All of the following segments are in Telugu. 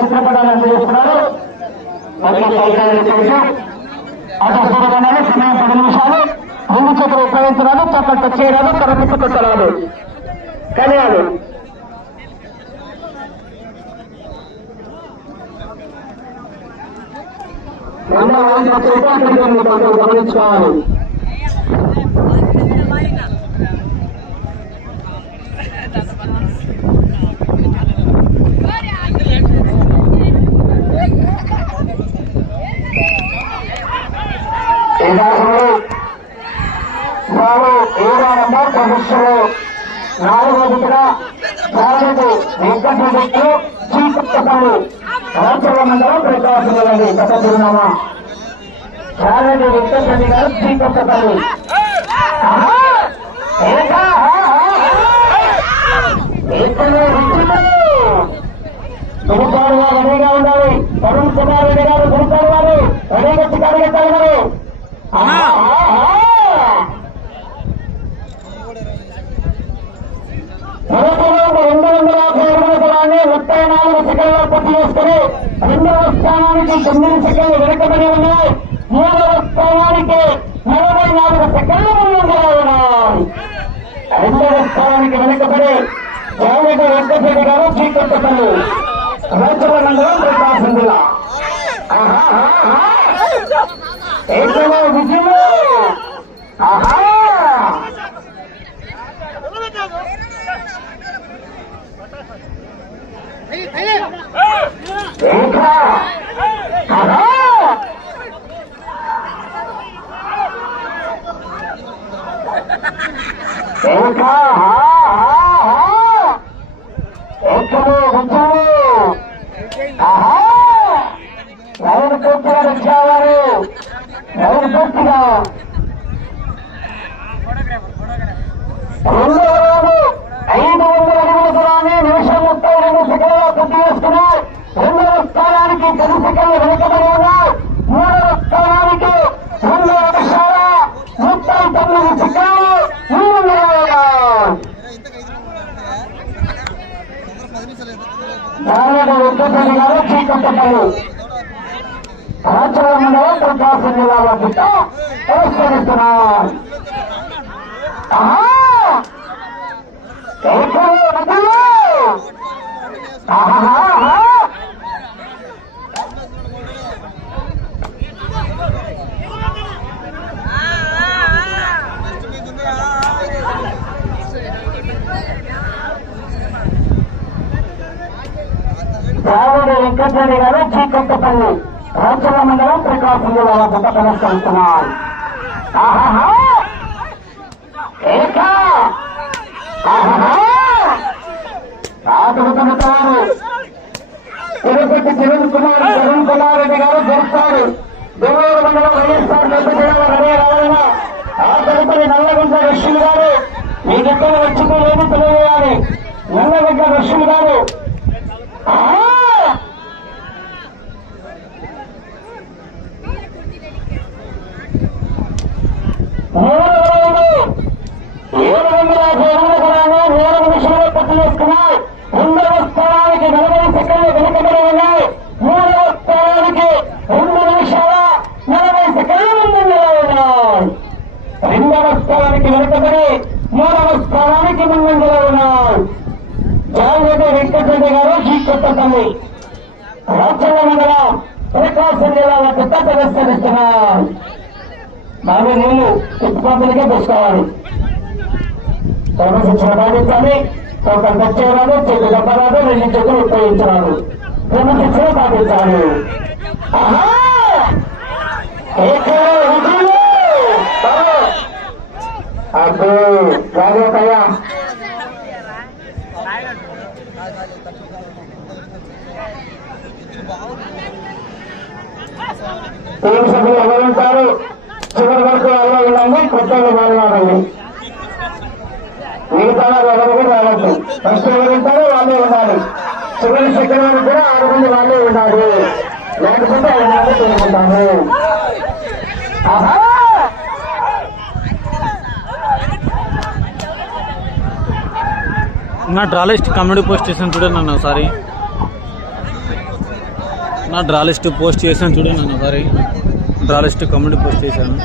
చిత్రపటాలు అందజేస్తున్నారు. సమయం 10 నిమిషాలు. ముందు చేతులు ఉపయోగించరాదు, చక్కట చేయరాదు, తరలింపు కొట్టరాదు. కళ్యాణి గమనించుకోవాలి. నాలుగో దిక్కున వెంకటరెడ్డి చీకొత్తపల్లి రాచల మండలం ప్రకాశం జిల్లా గత చిరునామా చారెడ్డి వెంకటరెడ్డి గారు చీకొత్తపల్లి. గురుపాడు గారు రెడీగా ఉండాలి. వరుణ్ కుమార్ రెడ్డి గారు గురుపాడు గారు రెడీగా కార్యకర్తలు. 34 సెకండ్లో పూర్తి చేసుకుని 2వ స్థానానికి 9 సెకండ్లు వెనుకబడి ఉన్నాయి. 3వ స్థానానికి 44 సెకండ్లు ముందుగా ఉన్నాయి. 2వ స్థానానికి వెనుకబడి చారెడ్డి వెంకటరెడ్డి గారు చీకొత్తపల్లి రాచల మండలం ప్రకాశం జిల్లా. విజయము ఎవరు పూర్తిగా వచ్చేవారు, ఎవరు పూర్తిగా 500 అడుగుల దూరాన్ని నిమిషం 32 సెకండ్లో పూర్తి చేసుకున్నాయి. 2వ స్థానానికి 10 సెకండ్లు వెనుకబడి ఉన్నాయి. 3వ స్థానానికి 2 నిమిషాల 39 సెకండ్లు ముందుగా ఉన్నాయి. చారెడ్డి వెంకటరెడ్డి గారు చీకొత్తపల్లి రాచల మండలం ప్రకాశం జిల్లా వద్ద పురస్కరిస్తున్నారు. చారెడ్డి వెంకటరెడ్డి గారు చీకొత్తపల్లి రాచల మండలం ప్రకాశం జిల్లా వద్ద పురస్కరిస్తున్నారు. తిరుపతి వరుణ్ కుమార్ రెడ్డి గారు గెలుస్తారు. దేవూరు మండలం వైఎస్ఆర్ రెడీ రావాలన్నా ఆ తదుపరి నల్లగుంట రష్యులు గారు మీ దగ్గర వచ్చుకోలేని తెలియజేయాలి. నల్లగుంట రష్యులు గారు పూర్తి చేసుకున్నాయి. 2వ స్థానానికి 40 సెకండ్లు వెనుకబడి ఉన్నాయి. 3వ స్థానానికి 2 నిమిషాల 40 సెకండ్లు ముందుగా ఉన్నాయి. 2వ స్థానానికి వెనుకబడి 3వ స్థానానికి ముందుగా ఉన్నాయి. చారెడ్డి వెంకటరెడ్డి గారు చీకొత్తపల్లి రాచల మండలం ప్రకాశం జిల్లా వద్ద ప్రదర్శనిస్తున్నారు. బాగా నీళ్లు ఉత్పత్తులకే తెచ్చుకోవాలి. క్రమశిక్షణ పాటించాలి. ఒక వచ్చేరాదు, చేతి దెబ్బరాదు, 2 చేతులు ఉపయోగించరాదు. క్రమశిక్షణ పాటించాలి. అబ్బో జాగ్రత్తగా టీం సభ్యులు ఎవరుంటారు చివరి వరకు అలా ఉండండి. కొత్త మాట్లాడండి. మిగతా ఎవరికి రావద్దు. ఫస్ట్ ఎవరుంటారో వాళ్ళే ఉండాలి. చివరి సెకండ్ వరకు కూడా 6 మంది వాళ్ళే ఉండాలి. వచ్చారు. నా డ్రా లిస్ట్ కమ్యూనిటీ పోస్ట్ చేసాను చూడండి నన్ను ఒకసారి. నా డ్రా లిస్ట్ పోస్ట్ చేశాను చూడండి నన్ను ఒకసారి. డ్రా లిస్ట్ కమ్యూనిటీ పోస్ట్ చేశాను.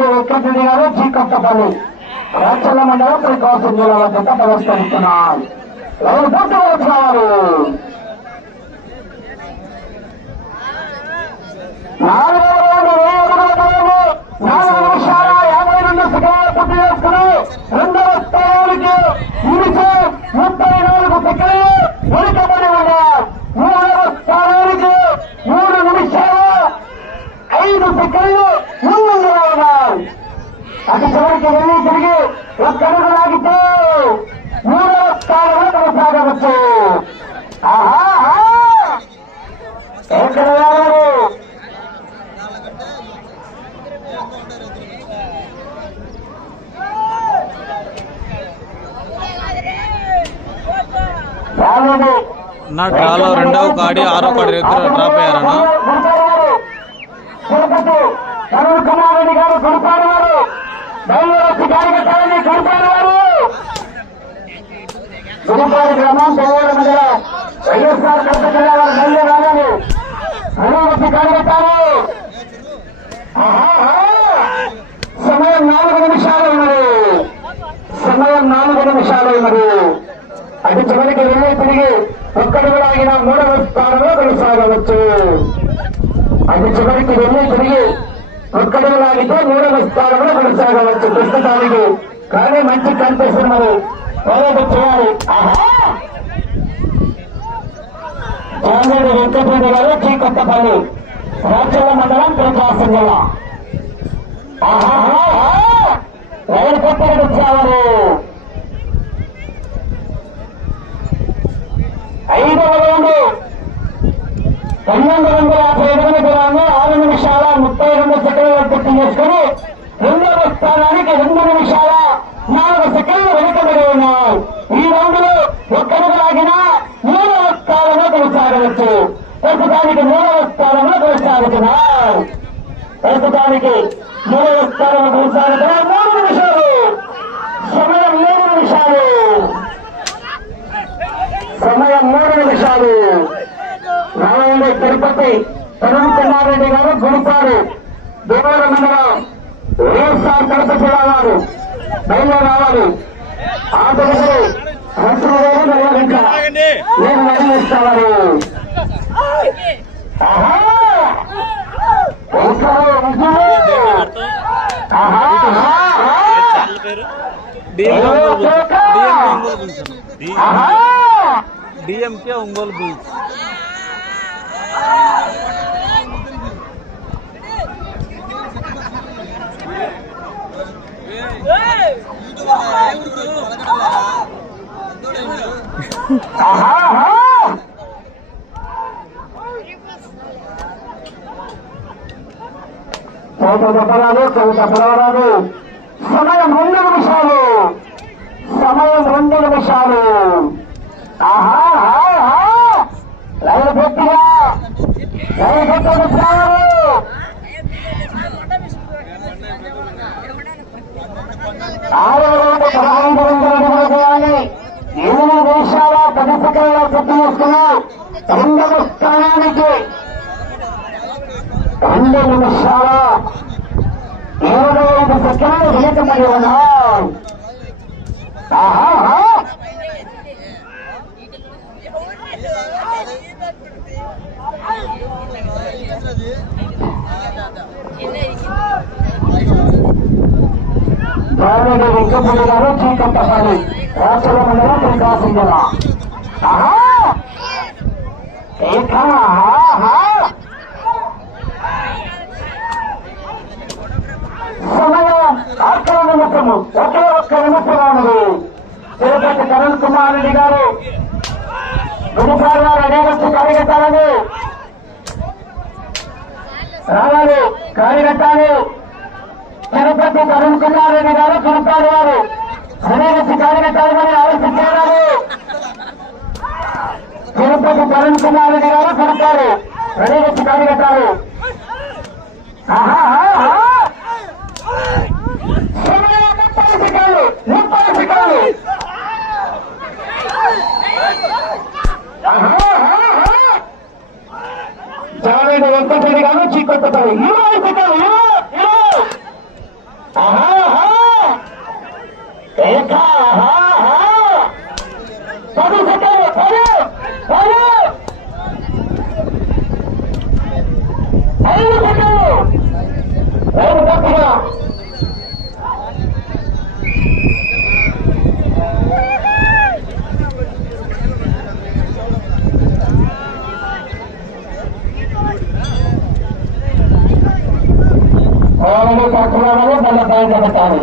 వెంకటరెడ్డి గారు చీకొత్తపల్లి రాచల్ల మండలం శ్రీకాకుళం జిల్లా వద్ద ప్రదర్శిస్తున్నారు. రావాలి 4 నిమిషాల 52 సెకండ్లు పూర్తి చేసుకుని రెండవ స్థానానికి 34 సెకండ్లు వెనుకబడి ఉన్నారు. మూడవ స్థానానికి 3 నిమిషాల 5 సెకండ్లు ముందుగా ఉన్నారు. అటు చివరికి వెళ్ళి తిరిగి ఒక్కడుగు లాగితే 3వ స్థానంలో కొనసాగవచ్చు. ఎక్కడ నా డ్రాలో 2వ కాడి 6వ కాడి డ్రాప్ అయ్యారన్నా. తరుణ్ కుమార్ రెడ్డి గారు కొడుపాడు వారు బయలుదేరి కార్యకర్తలని కొడుపాడు వారు గురుపాడు గ్రామం బయలుదేరి మండలం వైఎస్ఆర్ కడప జిల్లా వారు బయలుదేరాలని అనుమతి కార్యకర్తలు. సమయం 4 నిమిషాలు ఉన్నది. సమయం 4 నిమిషాలు ఉన్నది. అది చివరికి వెళ్ళి తిరిగి ఒక్కడుగు లాగిన 3వ స్థానంలో కొనసాగవచ్చు. అది చివరికి వెళ్ళి తిరిగి ఒక్కడుగు లాగితే 3వ స్థానంలో కొనసాగవచ్చు ప్రస్తుతానికి. కానీ మంచి కంటెస్ట్ మరి పోరాటం చేయాలి. జాంగేడి వెంకటరెడ్డి గారు చీకొత్తపల్లి రాచల్ల మండలం ప్రకాశం జిల్లా. రైలు కొత్తగా వచ్చారు. 5వ రౌండ్ 1257 గ్రాము 6 నిమిషాల 32 సెకండ్లు పూర్తి చేసుకుని 2వ స్థానానికి 2 నిమిషాల 4 సెకండ్లు వెనుకబడి ఉన్నాయి. ఈ రౌండ్ లో ఒక్కడుగు లాగినా 3వ స్థానంలో కొనసాగవచ్చు. ప్రస్తుతానికి 3వ స్థానంలో కొనసాగుతున్నారు. ప్రస్తుతానికి 3వ స్థానంలో కొనసాగుతున్నారు. 3 నిమిషాలు సమయం 3 నిమిషాలు. సమయం 3 నిమిషాలు. రావండి తిరుపతి తరుణ్ కుమార్ రెడ్డి గారు గుడిపాడు దేవర మండలం వైఎస్ఆర్ కడప జిల్లా వారు బయలుదేరి రావాలి. ఆ తదుపరి హంసరావు నేను నిర్ణయిస్తాను. DMK Ongole bulls. చెప్పరాదు. సమయం 2 నిమిషాలు. సమయం 2 నిమిషాలు. రైలు గట్టిగా రైలు గట్టిగా వచ్చారు. 6వ రౌండ్ 15 అడుగులు చేయాలి. 8 నిమిషాల 10 సెకండ్ల పూర్తి చేసుకుని 2వ స్థానానికి 2 నిమిషాల 25 సెకండ్లు వెనుకబడి ఉన్నాయి. జాంగేడి వెంకటరెడ్డి గారు చీకొత్తపల్లి రాచల్ల మండలం ప్రకాశం జిల్లా. సమయం 1 నిమిషము. ఒకే 1 నిమిషం ఉన్నది. తిరుపతి తరుణ్ కుమార్ రెడ్డి గారు గుడిపాడు వారు అనేక కార్యకర్తలను రావాలి. కార్యకర్తలు తిరుపతి తరుణ్ కుమార్ రెడ్డి గారు తిరుపాడు వారు అనేక కార్యకర్తలని ఆలోచించారు. తిరుపతి తరుణ్ కుమార్ రెడ్డి గారు తిరుపాడు అనేక కార్యకర్తలు. జావేద వెంకటరెడ్డి గారు చీకొట్టపల్లి 20 సెకండ్లు. ఏకా 10 సెకండ్లు 5 సెకండ్లు రైలు గట్టిగా పట్టుకోవాలి. మళ్ళీ బయట పెట్టాలి.